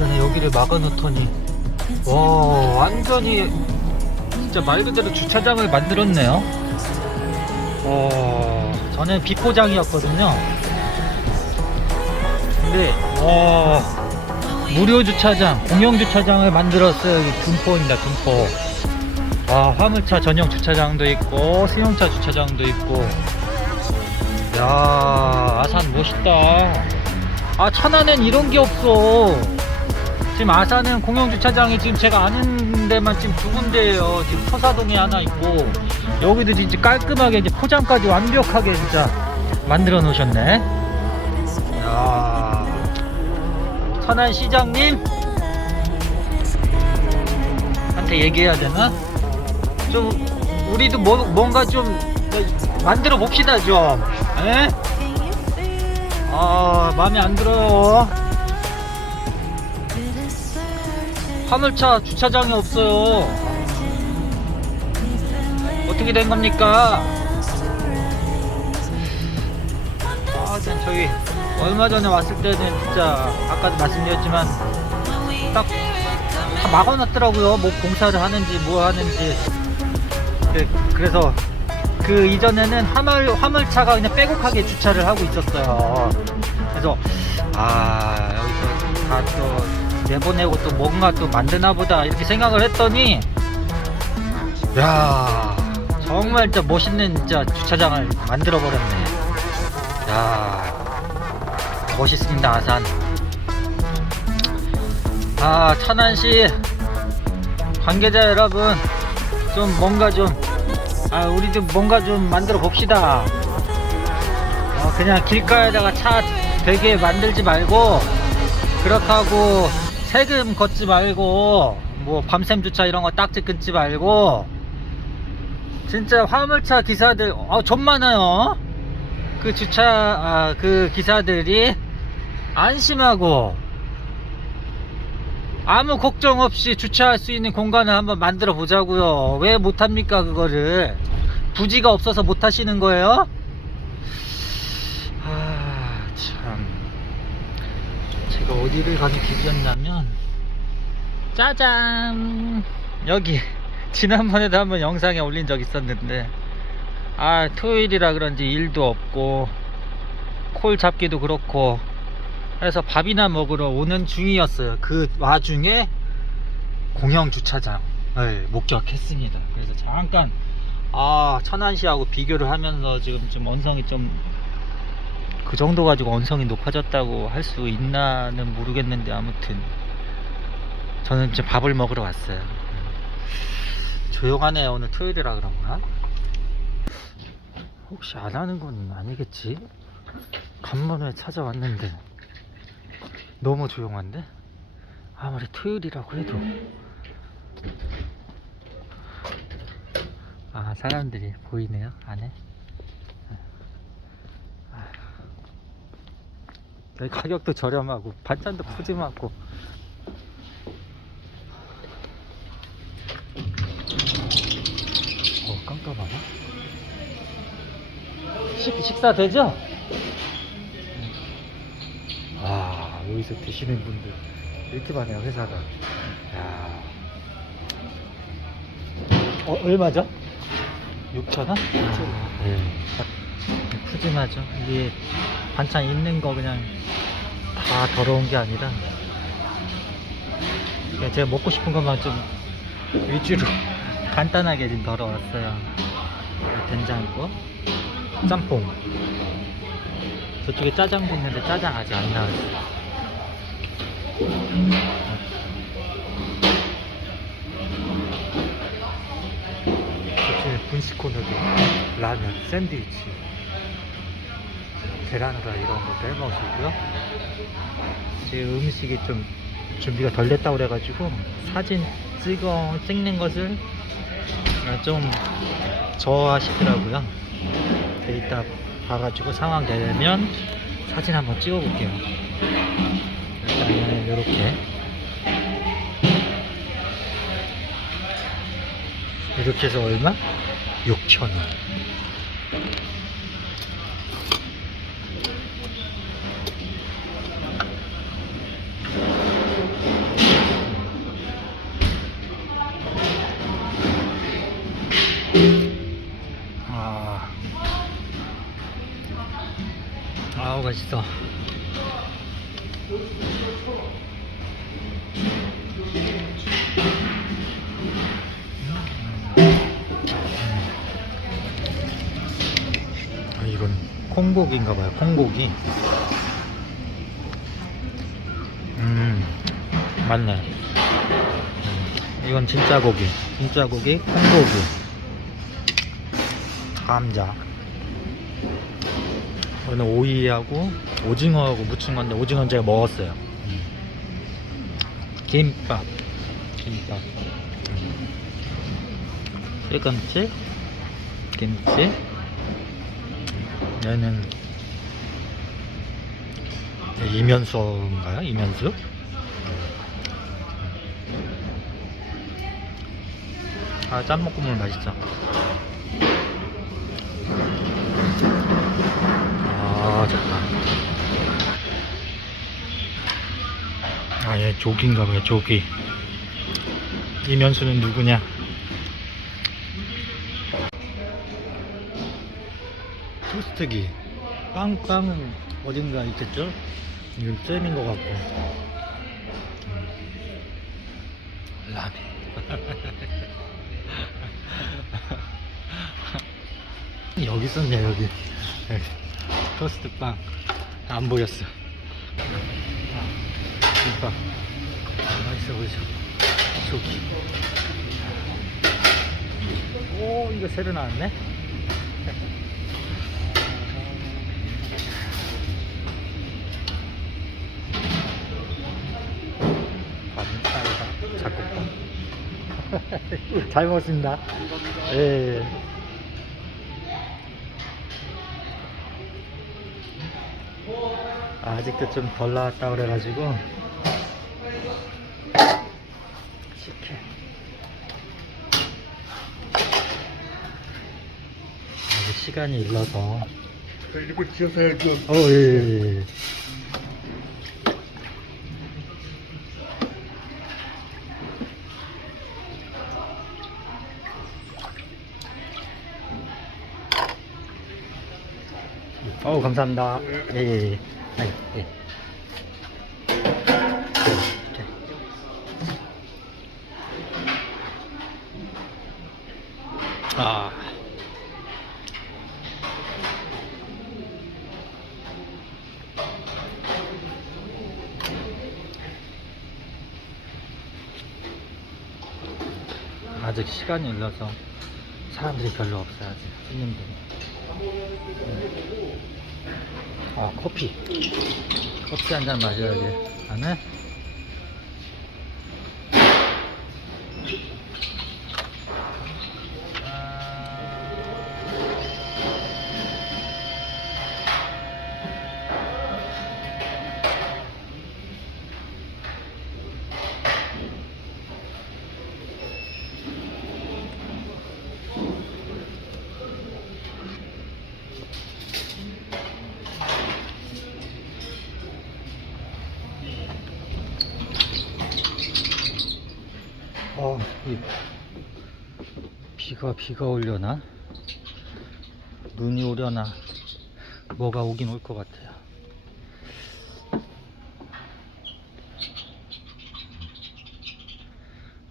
전에 여기를 막아놓더니 와 완전히 진짜 말 그대로 주차장을 만들었네요. 와 저는 비포장이었거든요. 근데 와 무료 주차장, 공영 주차장을 만들었어요. 여기 금포입니다, 금포. 와 화물차 전용 주차장도 있고 승용차 주차장도 있고. 야 아산 멋있다. 아 천안엔 이런 게 없어. 지금 아산은 공영 주차장이 지금 제가 아는 데만 지금 두 군데예요. 지금 토사동에 하나 있고 여기도 진짜 깔끔하게 이제 포장까지 완벽하게 진짜 만들어 놓으셨네. 야 천안 시장님 한테 얘기해야 되나? 좀 우리도 뭐, 뭔가 좀 만들어 봅시다 좀. 에? 아 마음에 안 들어요. 화물차 주차장이 없어요. 어떻게 된 겁니까? 아, 전 저희 얼마 전에 왔을 때는 진짜 아까도 말씀드렸지만 딱 다 막아놨더라고요. 뭐 공사를 하는지 뭐 하는지. 그, 그래서 그 이전에는 화물 화물차가 그냥 빼곡하게 주차를 하고 있었어요. 그래서 아 여기서 다또 내보내고 또 뭔가 또 만드나 보다 이렇게 생각을 했더니 야 정말 진짜 멋있는 진짜 주차장을 만들어 버렸네. 야 멋있습니다 아산. 아 천안시 관계자 여러분 좀 뭔가 좀 아, 우리 좀 뭔가 좀 만들어 봅시다. 어, 그냥 길가에다가 차 되게 만들지 말고, 그렇다고 세금 걷지 말고, 뭐 밤샘 주차 이런 거 딱지 끊지 말고, 진짜 화물차 기사들, 어, 좀 많아요. 그 주차, 아, 그 기사들이 안심하고, 아무 걱정 없이 주차할 수 있는 공간을 한번 만들어 보자고요. 왜 못합니까 그거를? 부지가 없어서 못 하시는 거예요? 아, 참. 제가 어디를 가는 길이었냐면, 짜잔! 여기, 지난번에도 한번 영상에 올린 적 있었는데, 아, 토요일이라 그런지 일도 없고, 콜 잡기도 그렇고, 그래서 밥이나 먹으러 오는 중이었어요. 그 와중에 공영 주차장을 목격했습니다. 그래서 잠깐 아 천안시하고 비교를 하면서 지금 좀 언성이 좀 그 정도 가지고 언성이 높아졌다고 할 수 있나는 모르겠는데 아무튼 저는 이제 밥을 먹으러 왔어요. 조용하네 오늘 토요일이라 그런가? 혹시 안 하는 건 아니겠지? 간만에 찾아왔는데 너무 조용한데? 아무리 토요일이라고 해도 아 사람들이 보이네요 안에 아휴. 여기 가격도 저렴하고 반찬도 푸짐하고 어 깜깜하나? 식, 식사 되죠? 아 여기서 드시는 분들 이렇게 많아요 회사가 야. 어, 얼마죠? 6,000원? 아, 네. 푸짐하죠 이게 반찬 있는 거 그냥 다 더러운 게 아니라 그냥 제가 먹고 싶은 것만 좀 위주로 간단하게 좀 덜어왔어요. 된장국 짬뽕. 저쪽에 짜장도 있는데 짜장 아직 안 나왔어요. 저쪽에 분식 코너도 라면, 샌드위치, 계란후라 이런 것도 해먹으시고요. 제 음식이 좀 준비가 덜 됐다고 그래가지고 사진 찍어 찍는 것을 좀 저하시더라고요. 데이터 봐가지고 상황 되면 사진 한번 찍어볼게요. 일단은 이렇게 이렇게 해서 얼마? 6,000원. 콩고기인가봐요 콩고기 음 맞네. 음, 이건 진짜 고기. 진짜 고기 콩고기 감자. 오늘 오이하고 오징어하고 무친 건데 오징어는 제가 먹었어요. 음. 김밥. 김밥. 음. 실감치 김치 얘는 이면수인가요? 이면수? 아 짬뽕국물 맛있죠 아 좋다 아얘 조기인가 봐요 조기 이면수는 누구냐 토스트기. 빵, 빵은 어딘가 있겠죠? 이건 잼인 것 같고. 음. 라면. 여기 있었네 여기. 토스트 빵. 안 보였어. 김밥 맛있어 보이죠? 저기 오 이거 새로 나왔네 잘 먹었습니다 예. 아직도 좀 덜 나왔다 그래가지고 식혜 아직 시간이 일러서 이거 지어서 해야죠. 어, 예, 예, 예. 어우, 감사합니다. 예, 예, 예. 아니, 예. 아. 아직 시간이 일러서 사람들이 별로 없어요 아직 손님들이 음. 아 커피. 커피 한 잔 마셔야지. 안에 어, 이 비가 비가 오려나? 눈이 오려나? 뭐가 오긴 올 것 같아요.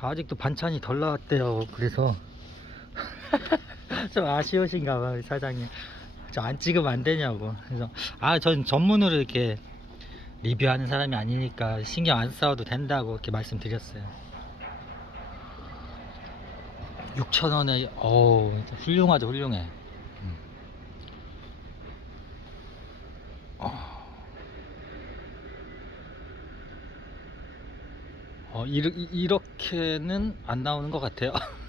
아직도 반찬이 덜 나왔대요. 그래서 좀 아쉬우신가 봐요, 사장님. 저 안 찍으면 안 되냐고. 그래서 아, 전 전문으로 이렇게 리뷰하는 사람이 아니니까 신경 안 써도 된다고 이렇게 말씀드렸어요. 6,000원에 어우 훌륭하죠 훌륭해 음. 어. 어, 이르, 이- 이렇게는 안 나오는 것 같아요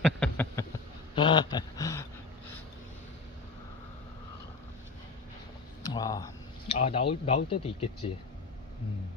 아, 아 나올, 나올 때도 있겠지 음.